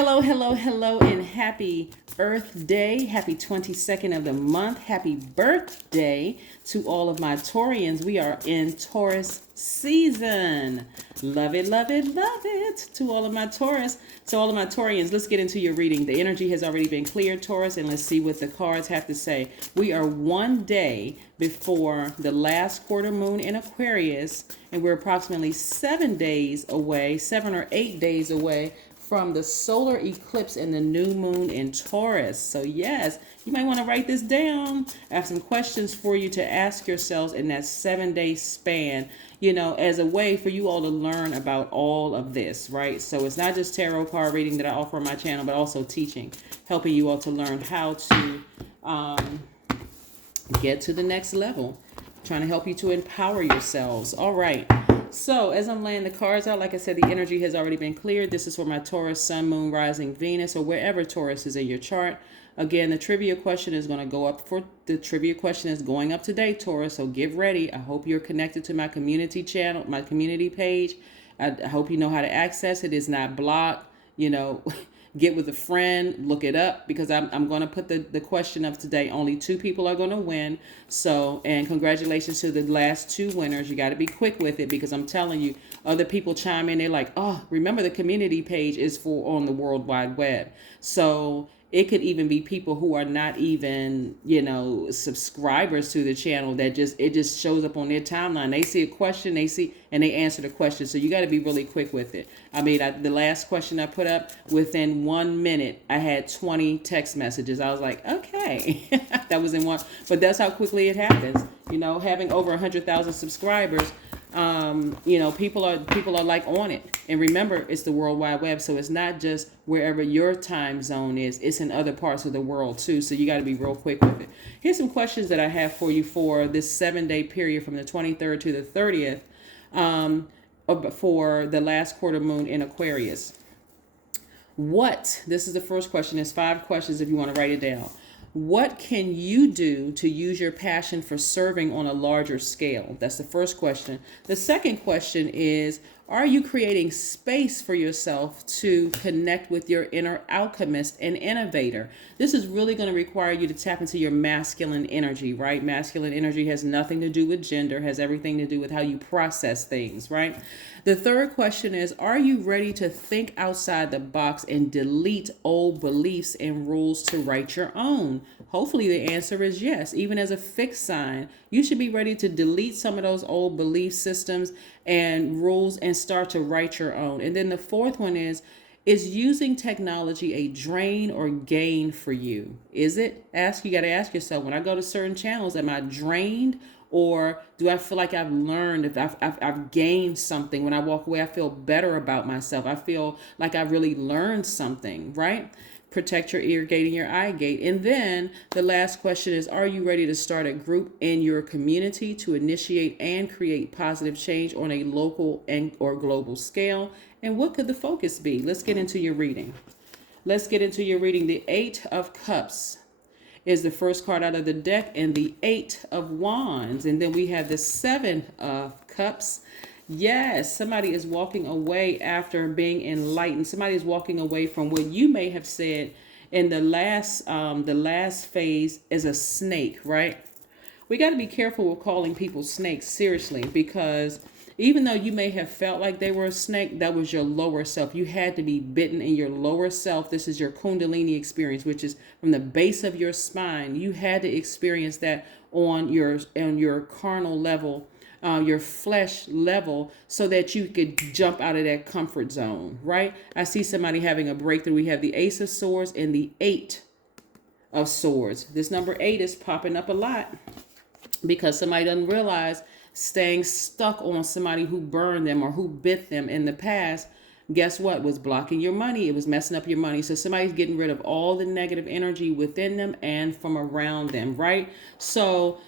Hello, hello, hello, and happy Earth Day. Happy 22nd of the month. Happy birthday to all of my Taurians. We are in Taurus season. Love it, love it, love it. To all of my Taurus, to all of my Taurians, let's get into your reading. The energy has already been cleared, Taurus, and let's see what the cards have to say. We are one day before the last quarter moon in Aquarius, and we're approximately 7 days away, 7 or 8 days away from the solar eclipse and the new moon in Taurus. So yes, you might want to write this down. I have some questions for you to ask yourselves in that 7-day span, as a way for you all to learn about all of this, right? So it's not just tarot card reading that I offer on my channel, but also teaching, helping you all to learn how to get to the next level, trying to help you to empower yourselves. All right. So as I'm laying the cards out, like I said, the energy has already been cleared. This is for my Taurus, Sun, Moon, Rising, Venus, or wherever Taurus is in your chart. Again, the trivia question is going to go up going up today, Taurus. So get ready. I hope you're connected to my community channel, my community page. I hope you know how to access it. It's not blocked, Get with a friend, look it up, because I'm going to put the question up today. Only 2 people are going to win. So, and congratulations to the last 2 winners. You got to be quick with it, because I'm telling you, other people chime in. They're like, oh, remember the community page is for on the World Wide Web. So it could even be people who are not even, subscribers to the channel, that it just shows up on their timeline. They see a question, and they answer the question. So you got to be really quick with it. I mean, the last question I put up, within 1 minute, I had 20 text messages. I was like, okay, that was in one, but that's how quickly it happens. Having over 100,000 subscribers, people are like on it. And remember, it's the World Wide Web, so it's not just wherever your time zone is, it's in other parts of the world too. So you got to be real quick with it. Here's some questions that I have for you for this 7-day period from the 23rd to the 30th, for the last quarter moon in Aquarius. This is the first question. There's 5 questions if you want to write it down. What can you do to use your passion for serving on a larger scale? That's the first question. The second question is, are you creating space for yourself to connect with your inner alchemist and innovator? This is really going to require you to tap into your masculine energy, right? Masculine energy has nothing to do with gender, has everything to do with how you process things, right? The third question is, are you ready to think outside the box and delete old beliefs and rules to write your own? Hopefully the answer is yes. Even as a fixed sign, you should be ready to delete some of those old belief systems and rules and start to write your own. And then the fourth one is using technology a drain or gain for you? Is it? You got to ask yourself, when I go to certain channels, am I drained? Or do I feel like I've learned, if I've gained something? When I walk away, I feel better about myself. I feel like I really learned something, right? Protect your ear gate and your eye gate. And then the last question is, are you ready to start a group in your community to initiate and create positive change on a local or global scale? And what could the focus be? Let's get into your reading. The 8 of Cups is the first card out of the deck, and the 8 of Wands. And then we have the 7 of Cups. Yes, somebody is walking away after being enlightened. Somebody is walking away from what you may have said in the last phase as a snake, right? We got to be careful with calling people snakes, seriously, because even though you may have felt like they were a snake, that was your lower self. You had to be bitten in your lower self. This is your Kundalini experience, which is from the base of your spine. You had to experience that on your carnal level, your flesh level, so that you could jump out of that comfort zone, right? I see somebody having a breakthrough. We have the Ace of Swords and the 8 of Swords. This number 8 is popping up a lot because somebody doesn't realize staying stuck on somebody who burned them or who bit them in the past, guess what, was blocking your money. It was messing up your money. So somebody's getting rid of all the negative energy within them and from around them, right? So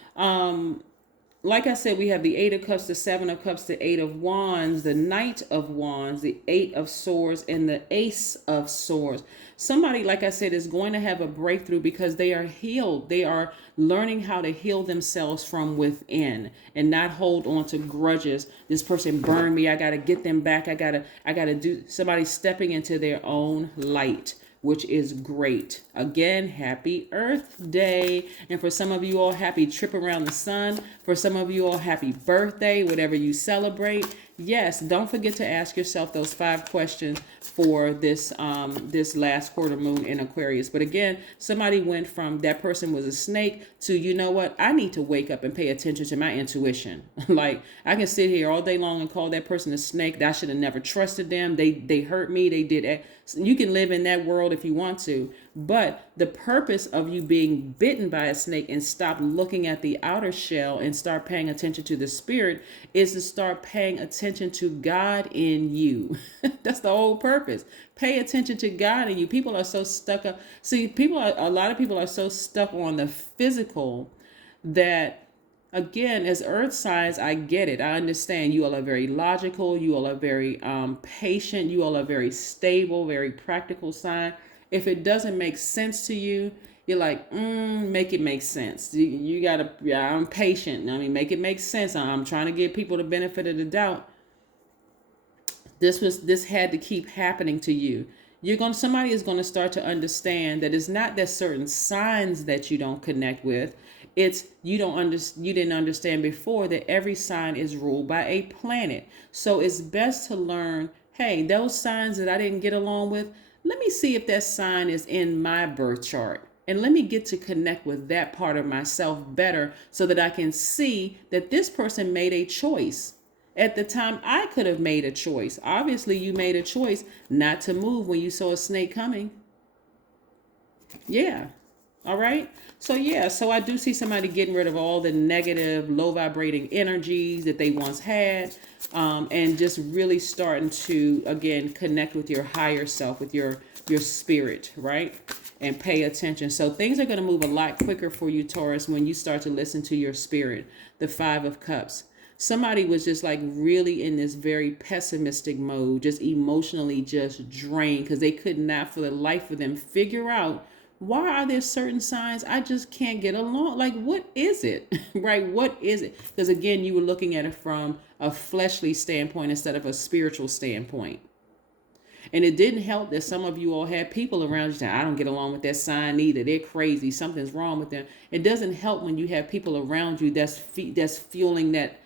like I said, we have the Eight of Cups, the Seven of Cups, the Eight of Wands, the Knight of Wands, the Eight of Swords, and the Ace of Swords. Somebody, like I said, is going to have a breakthrough because they are healed. They are learning how to heal themselves from within and not hold on to grudges. This person burned me. I got to get them back. I gotta do. Somebody stepping into their own light, which is great. Again, happy Earth Day. And for some of you all, happy trip around the sun. For some of you all, happy birthday, whatever you celebrate. Yes, don't forget to ask yourself those 5 questions for this this last quarter moon in Aquarius. But again, somebody went from that person was a snake to, you know what, I need to wake up and pay attention to my intuition. Like, I can sit here all day long and call that person a snake. I should have never trusted them. They hurt me. They did. You can live in that world if you want to. But the purpose of you being bitten by a snake and stop looking at the outer shell and start paying attention to the spirit is to start paying attention to God in you. That's the whole purpose. Pay attention to God in you. People are so stuck up. See, a lot of people are so stuck on the physical that, again, as earth signs, I get it. I understand. You all are very logical. You all are very patient. You all are very stable, very practical sign. If it doesn't make sense to you, you're like, make it make sense. You gotta, yeah, I'm patient. I mean, make it make sense. I'm trying to give people the benefit of the doubt. This had to keep happening to you. Somebody is gonna start to understand that it's not that certain signs that you don't connect with. It's you didn't understand before that every sign is ruled by a planet. So it's best to learn, hey, those signs that I didn't get along with, let me see if that sign is in my birth chart. And let me get to connect with that part of myself better so that I can see that this person made a choice. At the time, I could have made a choice. Obviously, you made a choice not to move when you saw a snake coming. Yeah. All right. So yeah, so I do see somebody getting rid of all the negative, low vibrating energies that they once had, and just really starting to, again, connect with your higher self, with your spirit, right? And pay attention. So things are going to move a lot quicker for you, Taurus, when you start to listen to your spirit. The 5 of Cups. Somebody was just like really in this very pessimistic mode, just emotionally just drained because they could not for the life of them figure out, why are there certain signs I just can't get along? Like, what is it? Right? What is it? Because again, you were looking at it from a fleshly standpoint instead of a spiritual standpoint. And it didn't help that some of you all had people around you saying, I don't get along with that sign either. They're crazy. Something's wrong with them. It doesn't help when you have people around you that's fueling that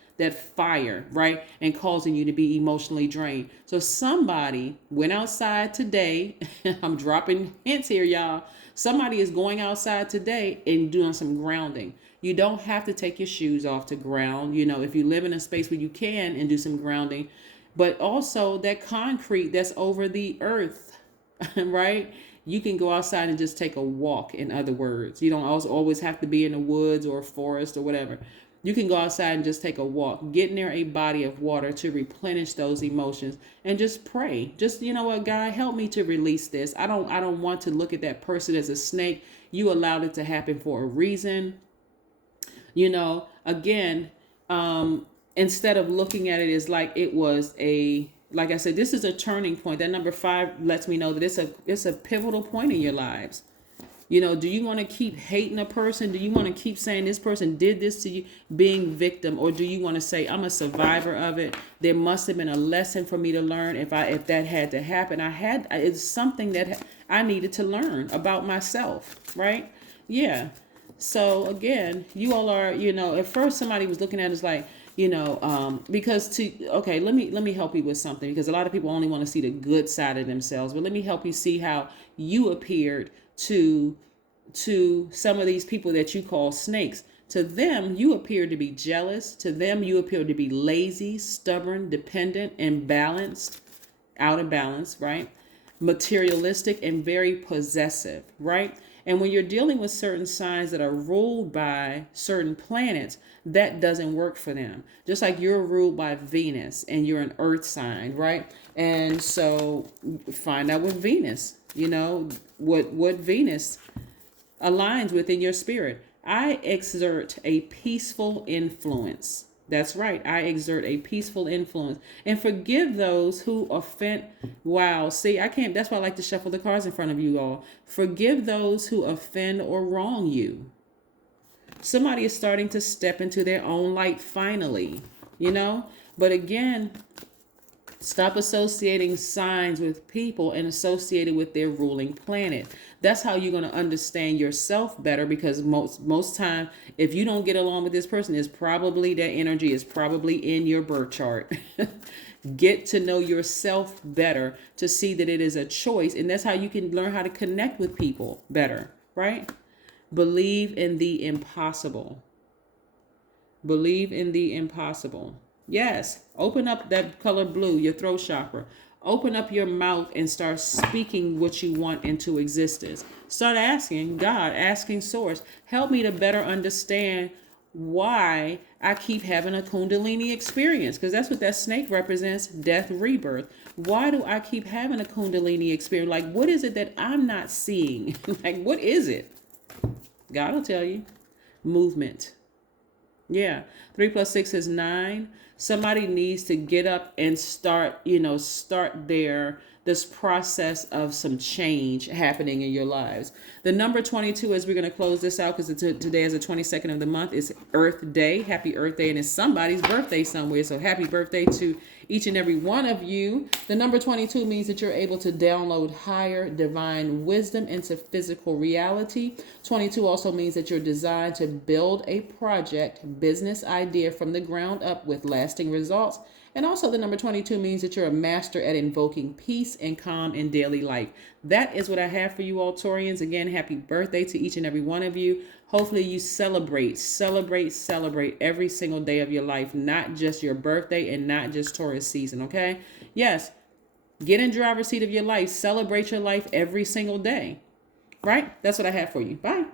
fire, right? And causing you to be emotionally drained. So somebody went outside today. I'm dropping hints here, y'all. Somebody is going outside today and doing some grounding. You don't have to take your shoes off to ground. You know, if you live in a space where you can and do some grounding, but also that concrete that's over the earth, right? You can go outside and just take a walk, in other words. You don't always have to be in the woods or forest or whatever. You can go outside and just take a walk, get near a body of water to replenish those emotions and just pray. Just, you know what, God, help me to release this. I don't want to look at that person as a snake. You allowed it to happen for a reason. You know, again, instead of looking at it as like it was like I said, this is a turning point. That number 5 lets me know that it's a pivotal point in your lives. You know, do you want to keep hating a person? Do you want to keep saying this person did this to you, being victim? Or do you want to say, I'm a survivor of it? There must have been a lesson for me to learn if that had to happen. It's something that I needed to learn about myself, right? Yeah. So again, you all are, you know, at first somebody was looking at us like, you know, let me help you with something, because a lot of people only want to see the good side of themselves. But let me help you see how you appeared to some of these people that you call snakes. To them, you appear to be jealous. To them, you appear to be lazy, stubborn, dependent, imbalanced, out of balance, right? Materialistic and very possessive, right? And when you're dealing with certain signs that are ruled by certain planets, that doesn't work for them. Just like you're ruled by Venus and you're an earth sign, right? And so find out what Venus, you know, what Venus aligns with in your spirit. I exert a peaceful influence. That's right. I exert a peaceful influence and forgive those who offend. Wow. See, I can't. That's why I like to shuffle the cards in front of you all. Forgive those who offend or wrong you. Somebody is starting to step into their own light finally, you know? But again, stop associating signs with people and associate it with their ruling planet. That's how you're going to understand yourself better, because most time, if you don't get along with this person, is probably that energy is probably in your birth chart. Get to know yourself better to see that it is a choice, and that's how you can learn how to connect with people better, right? Believe in the impossible. Believe in the impossible. Yes, open up that color blue, your throat chakra. Open up your mouth and start speaking what you want into existence. Start asking God, asking Source, help me to better understand why I keep having a Kundalini experience, because that's what that snake represents, death, rebirth. Why do I keep having a Kundalini experience? Like, what is it that I'm not seeing? Like, what is it? God will tell you. Movement. Yeah. 3 + 6 is 9. Somebody needs to get up and start this process of some change happening in your lives. The number 22, as we're going to close this out, because today is the 22nd of the month, is Earth Day. Happy Earth Day. And it's somebody's birthday somewhere. So happy birthday to each and every one of you. The number 22 means that you're able to download higher divine wisdom into physical reality. 22 also means that you're designed to build a project, business idea from the ground up with lasting results. And also the number 22 means that you're a master at invoking peace and calm in daily life. That is what I have for you all, Taurians. Again, happy birthday to each and every one of you. Hopefully you celebrate every single day of your life, not just your birthday and not just Taurus season, okay? Yes, get in driver's seat of your life. Celebrate your life every single day, right? That's what I have for you. Bye.